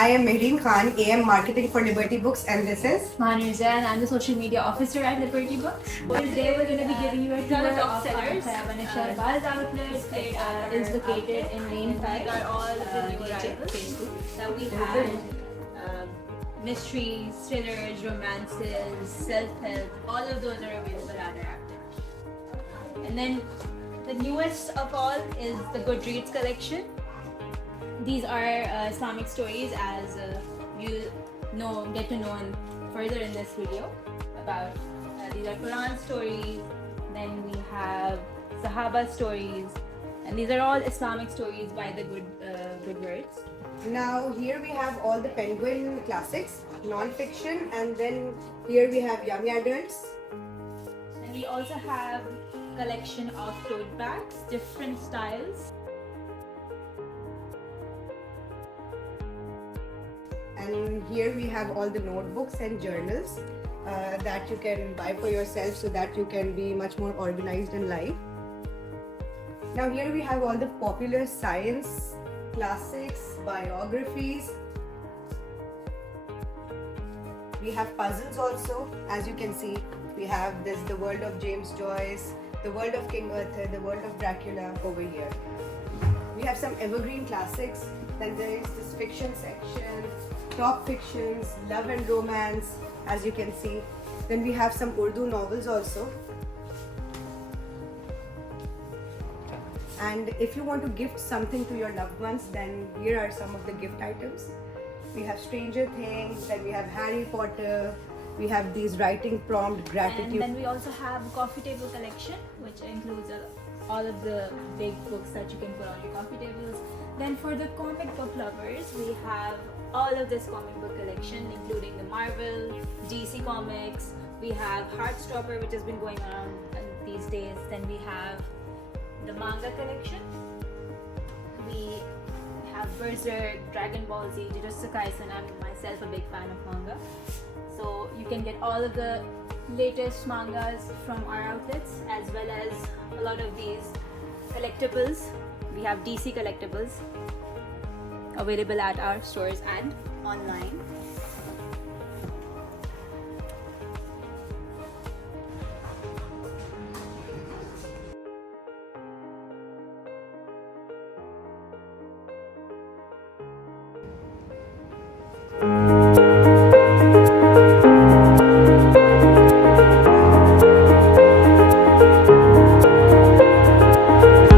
I am Mehreen Khan, AM Marketing for Liberty Books, and this is Manu Zain, I'm the social media officer at Liberty Books. Today we're going to be giving you a tour of our Khayaband Shahbaz outlet. It is located in Lane 5. Are all of the new arrivals that we have. Mysteries, thrillers, romances, self-help, all of those are available at our outlet. And then the newest of all is the Goodreads collection. These are Islamic stories, as you'll get to know further in this video about. These are Quran stories. Then we have Sahaba stories, and these are all Islamic stories by the good words. now here we have all the Penguin classics, non-fiction, and then here we have young adults. And we also have collection of tote bags, different styles. And here we have all the notebooks and journals that you can buy for yourself so that you can be much more organized in life. Now here we have all the popular science classics, biographies. We have puzzles also. As you can see, we have this, The World of James Joyce, The World of King Arthur, The World of Dracula over here. We have some evergreen classics. Then there is this fiction section, top fictions, love and romance, as you can see. Then we have some Urdu novels also. And if you want to gift something to your loved ones, then here are some of the gift items. We have Stranger Things, then we have Harry Potter, we have these writing prompt gratitude. And then we also have coffee table collection, which includes all of the big books that you can put on your coffee tables. Then for the comic book lovers, we have all of this comic book collection, including the Marvel, DC Comics. We have Heartstopper, which has been going around these days. Then we have the manga collection. We have Berserk, Dragon Ball Z, Jujutsu Kaisen. I'm myself a big fan of manga. So you can get all of the latest mangas from our outlets, as well as a lot of these collectibles. We have DC collectibles available at our stores and online.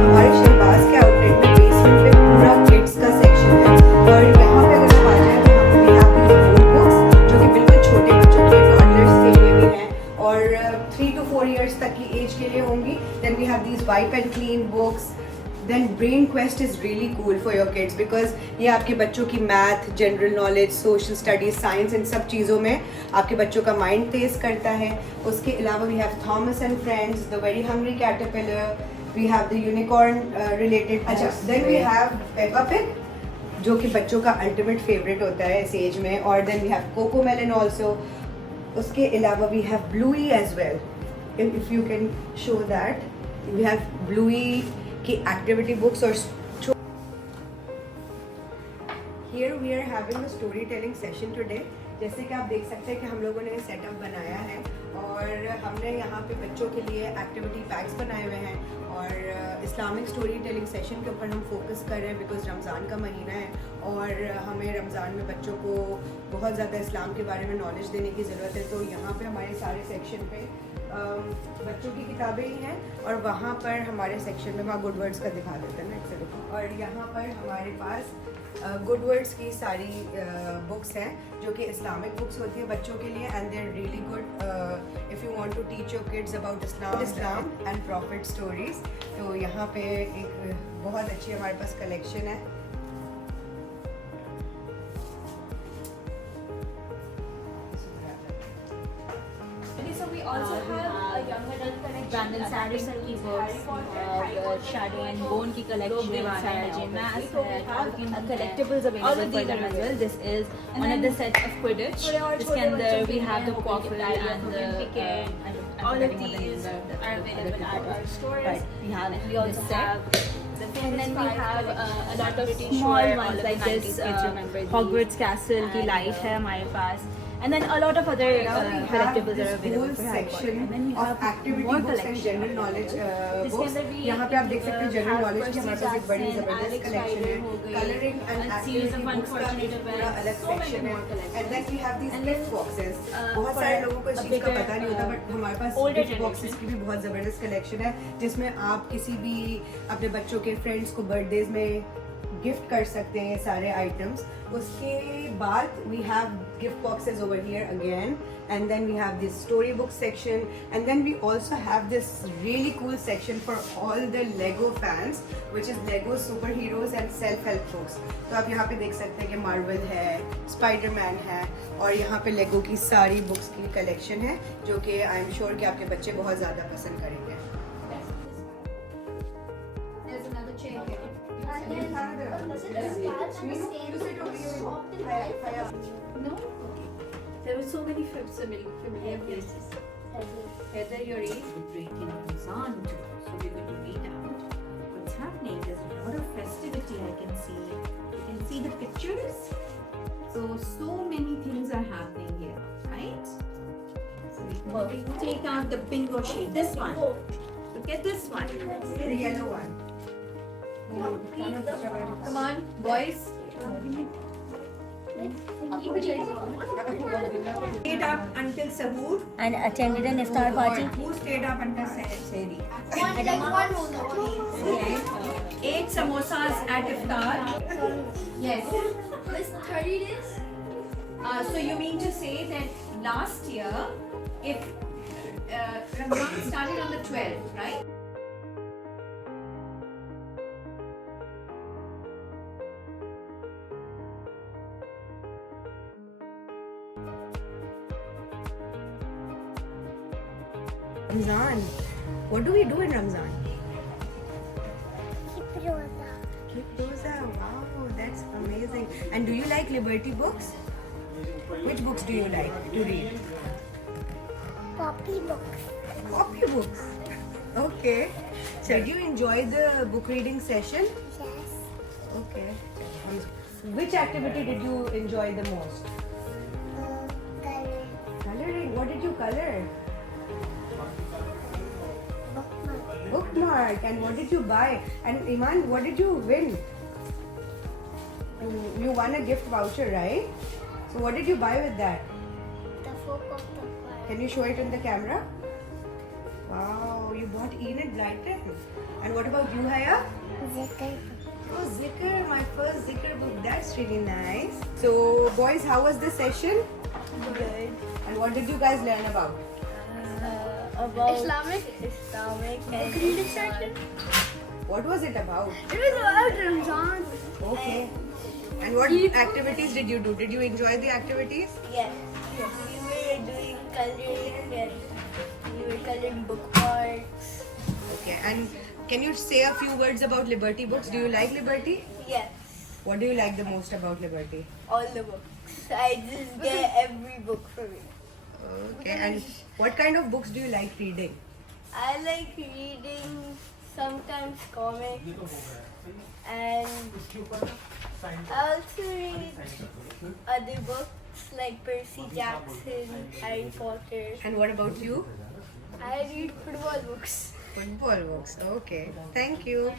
हमारे शहबाज के outlet में basement पे पूरा kids का section है और यहाँ पे अगर आप आ जाए तो हम यहाँ पे नोटबुक्स जो कि बिल्कुल छोटे बच्चों के टॉडलर्स के लिए भी हैं और 3 to 4 years तक की एज के लिए होंगी. Then we have these wipe and clean books. Then Brain Quest is really cool for your kids because ये आपके बच्चों की math, general knowledge, social studies, science, इन सब चीज़ों में आपके बच्चों का माइंड तेज करता है. उसके अलावा we have Thomas and Friends, The Very Hungry Caterpillar. We have the unicorn related. अच्छा, then we have Peppa Pig, जो कि बच्चों का अल्टीमेट फेवरेट होता है इस एज में. और then we have Cocomelon also. उसके अलावा we have Bluey as well. If you can show that, we have Bluey की एक्टिविटी बुक्स. और here we are having a story telling session today. जैसे कि आप देख सकते हैं कि हम लोगों ने सेटअप बनाया है और हमने यहाँ पे बच्चों के लिए एक्टिविटी पैक्स बनाए हुए हैं और इस्लामिक स्टोरी टेलिंग सेशन के ऊपर हम फोकस कर रहे हैं बिकॉज रमज़ान का महीना है और हमें रमज़ान में बच्चों को बहुत ज़्यादा इस्लाम के बारे में नॉलेज देने की ज़रूरत है. तो यहाँ पे हमारे सारे सेक्शन पे बच्चों की किताबें ही हैं और वहाँ पर हमारे सेक्शन में वहाँ गुड वर्ड्स का दिखा देते हैं नेक्स्ट देखो. और यहाँ पर हमारे पास गुड वर्ड्स की सारी बुक्स हैं जो कि इस्लामिक बुक्स होती हैं बच्चों के लिए and they are really good if you want to teach your kids about Islam and prophet stories. तो यहाँ पे एक बहुत अच्छी हमारे पास कलेक्शन है. So we also have a young adult collection. Brandon Sanderson की books, Shadow and Bone की collection, Sarah J. Maas, collectibles available for them as well. This is one of the sets of Quidditch. इसके अंदर we have the Quaffle and the all of these are available at our stores. We have We also have And then we have a lot of small ones like this Hogwarts Castle की light है हमारे पास. And then a lot of other collectibles that are available for Harry Potter. And then we have activity more books and collection. general knowledge जिसके books. अंदर भी यहाँ पे आप देख सकते हैं general knowledge की हमारे पास एक बड़ी जबरदस्त collection है. Coloring and activity books का एक पूरा अलग section है. And then we have these gift boxes. बहुत सारे लोगों को इस चीज़ का पता नहीं होता, but हमारे पास gift boxes की भी बहुत जबरदस्त collection है, जिसमें आप किसी भी अपने बच्चों के friends को birthdays में गिफ्ट कर सकते हैं सारे आइटम्स. उसके बाद we have gift boxes over here again, and then we have this story book section, and then we also have this really cool section for all the Lego fans, which is Lego superheroes and self help books. तो आप यहाँ पे देख सकते हैं कि Marvel है, Spiderman है, और यहाँ पे लेगो की सारी बुक्स की कलेक्शन है, जो कि आई एम श्योर कि आपके बच्चे बहुत ज़्यादा पसंद करेंगे. There's another chair here. No? There were so many familiar places. Heather, your age would break in Ramzan too. So we're going to read out what's happening. There's a lot of festivity I can see. You can see the pictures. So many things are happening here, right? So we can take out the bingo sheet. This one. Look at this one. The yellow one. Come on, boys. Stayed up until Sahur. And attended an iftar party. Who stayed up until Sehri? Ate samosas at iftar. Yes. This 30 days? So you mean to say that last year, if Ramadan started on the 12th, right? Ramzan. What do we do in Ramzan? Keep rosa. Keep rosa. Wow, that's amazing. And do you like Liberty books? Which books do you like to read? Poppy books. Copy books. Okay. So did you enjoy the book reading session? Yes. Okay. Which activity did you enjoy the most? Coloring. Coloring. What did you color? Bookmark. Bookmark. And what did you buy? And Iman, what did you win? You won a gift voucher, right? So what did you buy with that? The fork of the fire. Can you show it on the camera? Wow, you bought Enid Blyton. And what about you, Haya? Zikr. Oh, Zikr, my first Zikr book. That's really nice. So, boys, how was the session? Good. And what did you guys learn about? About Islamic and reading section. What was it about? It was about Ramzan. Okay. And what activities did you do? Did you enjoy the activities? Yes. We were doing coloring and we were coloring bookmarks. Okay. And can you say a few words about Liberty books? Do you like Liberty? Yes. What do you like the most about Liberty? All the books. I just get every book from it. Okay. And what kind of books do you like reading? I like reading sometimes comics and I also read other books like Percy Jackson, Harry Potter. And what about you? I read football books. Football books. Okay. Thank you.